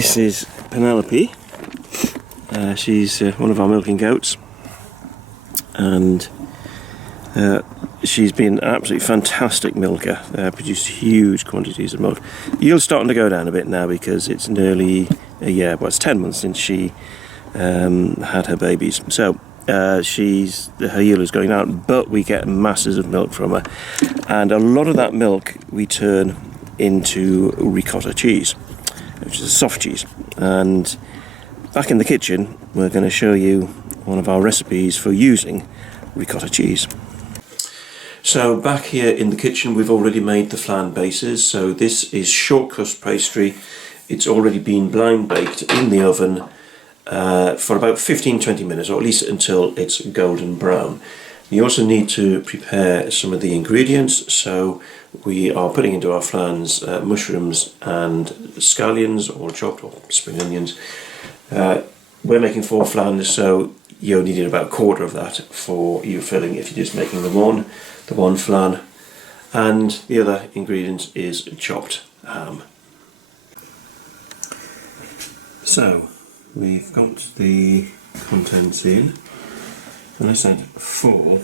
This is Penelope. She's one of our milking goats, and she's been an absolutely fantastic milker. Produced huge quantities of milk. The yield's starting to go down a bit now because it's nearly a year, well, it's 10 months since she had her babies. So her yield is going down, but we get masses of milk from her, and a lot of that milk we turn into ricotta cheese, which is a soft cheese. And back in the kitchen, we're going to show you one of our recipes for using ricotta cheese. So back here in the kitchen, we've already made the flan bases. So this is short crust pastry. It's already been blind baked in the oven for about 15-20 minutes, or at least until it's golden brown. You also need to prepare some of the ingredients. So we are putting into our flans mushrooms and scallions, all chopped, or spring onions. We're making 4 flans, so you only need about a quarter of that for your filling if you're just making the one flan. And the other ingredient is chopped ham. So we've got the contents in, and I said 4,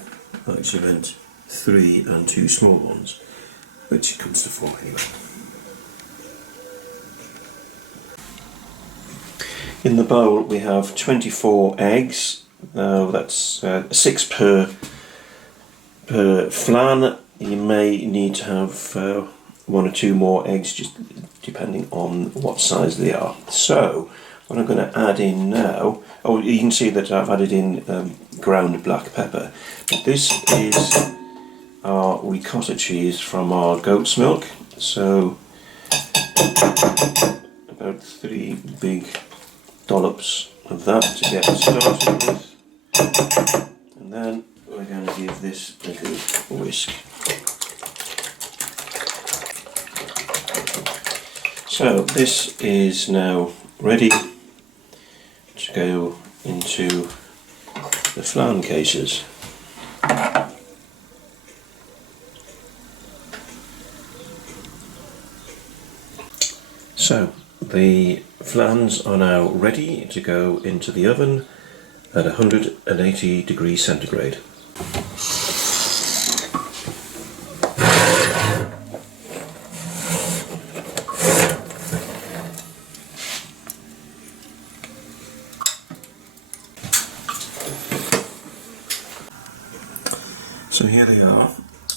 I actually meant 3 and 2 small ones, which comes to 4 anyway. In the bowl we have 24 eggs. That's 6 per flan. You may need to have 1 or 2 more eggs, just depending on what size they are. So what I'm going to add in now, oh, you can see that I've added in ground black pepper. But this is our ricotta cheese from our goat's milk. So about 3 big dollops of that to get started with, and then we're going to give this a good whisk. So this is now ready to go into the flan cases. So the flans are now ready to go into the oven at 180 degrees centigrade. So here they are.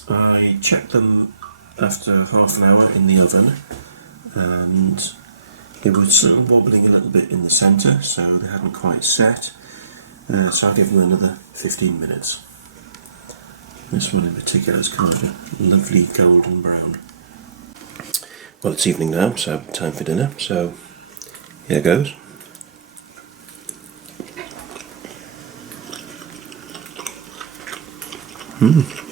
I checked them after half an hour in the oven, and they were sort of wobbling a little bit in the centre, so they hadn't quite set. So I'll give them another 15 minutes. This one in particular is kind of a lovely golden brown. Well, it's evening now, so time for dinner. So here goes. Mmm.